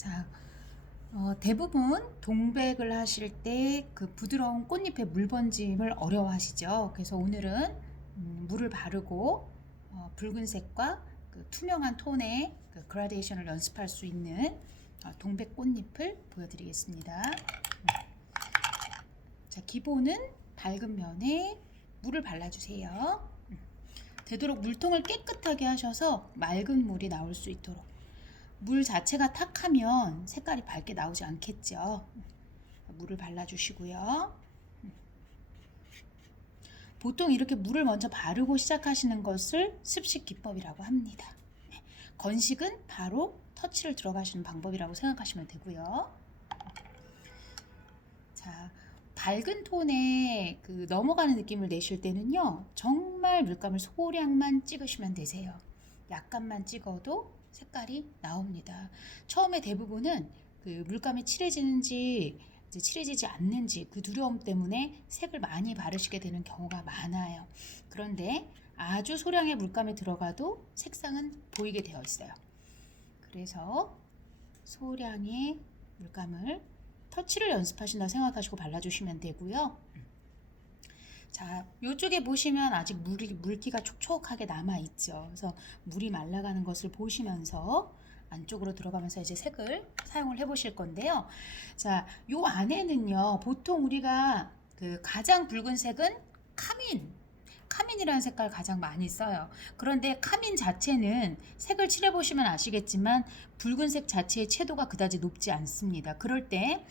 자, 대부분 동백을 하실 때 그 부드러운 꽃잎의 물 번짐을 어려워하시죠. 그래서 오늘은 물을 바르고 붉은색과 그 투명한 톤의 그 그라데이션을 연습할 수 있는 동백 꽃잎을 보여드리겠습니다. 자, 기본은 밝은 면에 물을 발라주세요. 되도록 물통을 깨끗하게 하셔서 맑은 물이 나올 수 있도록. 물 자체가 탁하면 색깔이 밝게 나오지 않겠죠. 물을 발라주시고요. 보통 이렇게 물을 먼저 바르고 시작하시는 것을 습식 기법이라고 합니다. 건식은 바로 터치를 들어가시는 방법이라고 생각하시면 되고요. 자, 밝은 톤에 그 넘어가는 느낌을 내실 때는요, 정말 물감을 소량만 찍으시면 되세요. 약간만 찍어도 색깔이 나옵니다. 처음에 대부분은 그 물감이 칠해지는지 칠해지지 않는지 그 두려움 때문에 색을 많이 바르시게 되는 경우가 많아요. 그런데 아주 소량의 물감이 들어가도 색상은 보이게 되어 있어요. 그래서 소량의 물감을 터치를 연습하신다 생각하시고 발라주시면 되고요. 자, 이쪽에 보시면 아직 물기가 촉촉하게 남아있죠. 그래서 물이 말라가는 것을 보시면서 안쪽으로 들어가면서 이제 색을 사용을 해 보실 건데요. 자, 요 안에는요, 보통 우리가 그 가장 붉은색은 카민이라는 색깔 가장 많이 써요. 그런데 카민 자체는 색을 칠해 보시면 아시겠지만 붉은색 자체의 채도가 그다지 높지 않습니다. 그럴 때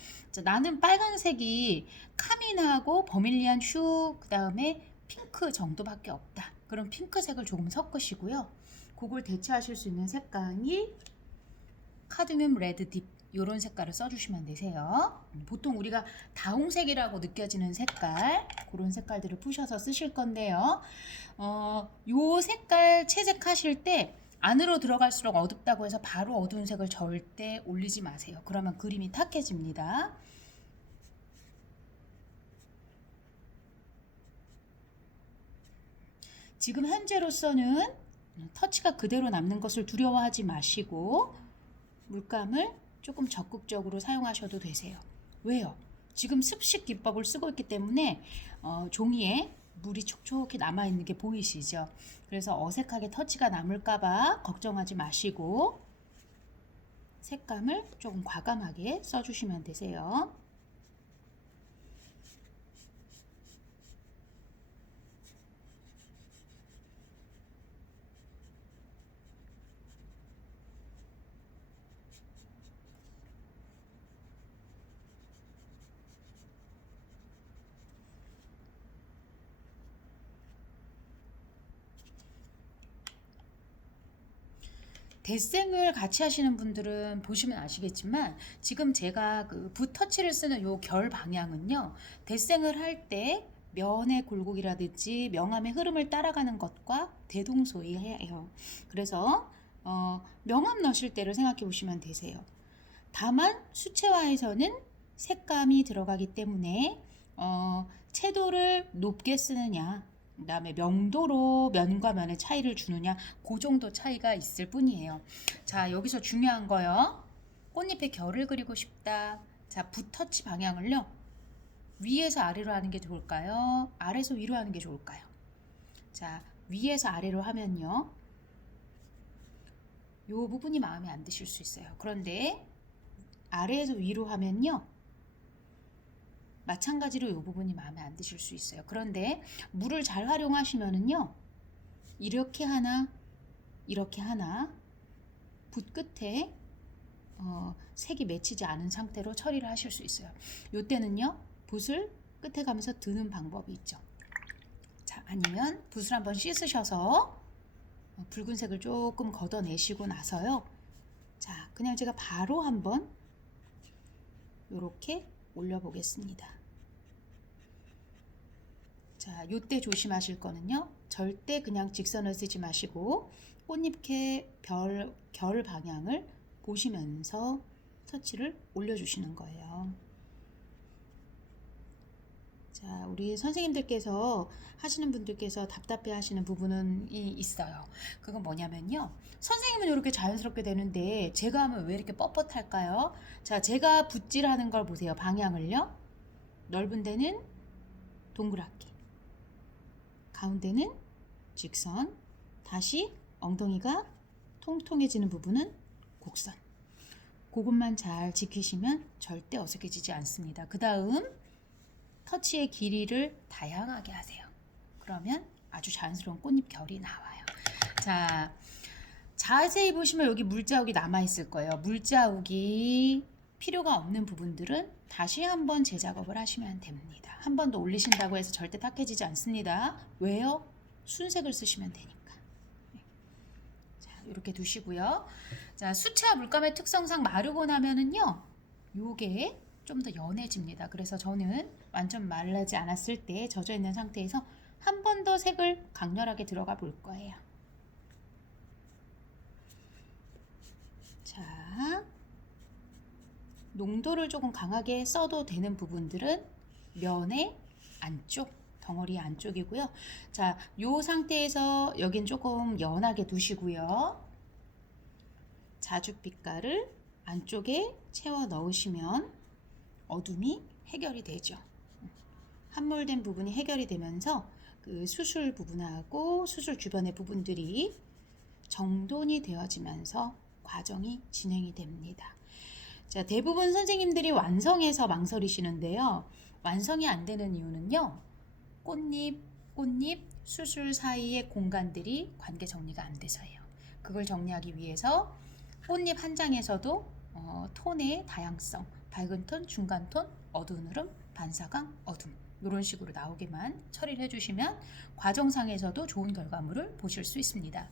나는 빨간색이 카민하고 버밀리안 휴 그다음에 핑크 정도밖에 없다. 그럼 핑크색을 조금 섞으시고요. 그걸 대체하실 수 있는 색깔이 카드뮴 레드 딥 이런 색깔을 써주시면 되세요. 보통 우리가 다홍색이라고 느껴지는 색깔, 그런 색깔들을 푸셔서 쓰실 건데요. 요 색깔 채색하실 때 안으로 들어갈수록 어둡다고 해서 바로 어두운 색을 절대 올리지 마세요. 그러면 그림이 탁해집니다. 지금 현재로서는 터치가 그대로 남는 것을 두려워하지 마시고 물감을 조금 적극적으로 사용하셔도 되세요. 왜요? 지금 습식 기법을 쓰고 있기 때문에 종이에 물이 촉촉히 남아있는 게 보이시죠? 그래서 어색하게 터치가 남을까봐 걱정하지 마시고 색감을 조금 과감하게 써주시면 되세요. 데생을 같이 하시는 분들은 보시면 아시겠지만 지금 제가 그 붓터치를 쓰는 요 결 방향은요, 데생을 할 때 면의 굴곡이라든지 명암의 흐름을 따라가는 것과 대동소이해요. 그래서 명암 넣으실 때를 생각해 보시면 되세요. 다만 수채화에서는 색감이 들어가기 때문에 채도를 높게 쓰느냐, 그 다음에 명도로 면과 면의 차이를 주느냐, 그 정도 차이가 있을 뿐이에요. 자, 여기서 중요한 거요. 꽃잎의 결을 그리고 싶다. 자, 붓터치 방향을요, 위에서 아래로 하는 게 좋을까요? 아래에서 위로 하는 게 좋을까요? 자, 위에서 아래로 하면요, 요 부분이 마음에 안 드실 수 있어요. 그런데 아래에서 위로 하면요, 마찬가지로 이 부분이 마음에 안 드실 수 있어요. 그런데 물을 잘 활용하시면은요, 이렇게 하나 이렇게 하나 붓 끝에 색이 맺히지 않은 상태로 처리를 하실 수 있어요. 이때는요, 붓을 끝에 가면서 드는 방법이 있죠. 자, 아니면 붓을 한번 씻으셔서 붉은색을 조금 걷어내시고 나서요, 자, 그냥 제가 바로 한번 이렇게 올려보겠습니다. 자, 요때 조심하실 거는요, 절대 그냥 직선을 쓰지 마시고 꽃잎의 결 방향을 보시면서 터치를 올려주시는 거예요. 자, 우리 선생님들께서 하시는 분들께서 답답해 하시는 부분은 있어요. 그건 뭐냐면요. 선생님은 이렇게 자연스럽게 되는데 제가 하면 왜 이렇게 뻣뻣할까요? 자, 제가 붓질하는 걸 보세요. 방향을요. 넓은 데는 동그랗게, 가운데는 직선, 다시 엉덩이가 통통해지는 부분은 곡선. 그것만 잘 지키시면 절대 어색해지지 않습니다. 그 다음 터치의 길이를 다양하게 하세요. 그러면 아주 자연스러운 꽃잎 결이 나와요. 자, 자세히 보시면 여기 물자국이 남아있을 거예요. 물자국이 필요가 없는 부분들은 다시 한번 재작업을 하시면 됩니다. 한 번 더 올리신다고 해서 절대 탁해지지 않습니다. 왜요? 순색을 쓰시면 되니까. 자, 이렇게 두시고요. 자, 수채화 물감의 특성상 마르고 나면은요, 요게 좀 더 연해집니다. 그래서 저는 완전 마르지 않았을 때 젖어 있는 상태에서 한 번 더 색을 강렬하게 들어가 볼 거예요. 자, 농도를 조금 강하게 써도 되는 부분들은 면의 안쪽, 덩어리 안쪽이고요. 자, 요 상태에서 여긴 조금 연하게 두시고요. 자줏 빛깔을 안쪽에 채워 넣으시면 어둠이 해결이 되죠. 함몰된 부분이 해결이 되면서 그 수술 부분하고 수술 주변의 부분들이 정돈이 되어지면서 과정이 진행이 됩니다. 자, 대부분 선생님들이 완성해서 망설이시는데요. 완성이 안 되는 이유는요. 꽃잎, 수술 사이의 공간들이 관계 정리가 안 돼서예요. 그걸 정리하기 위해서 꽃잎 한 장에서도 톤의 다양성, 밝은 톤, 중간 톤, 어두운 흐름, 반사광, 어둠 이런 식으로 나오게만 처리를 해주시면 과정상에서도 좋은 결과물을 보실 수 있습니다.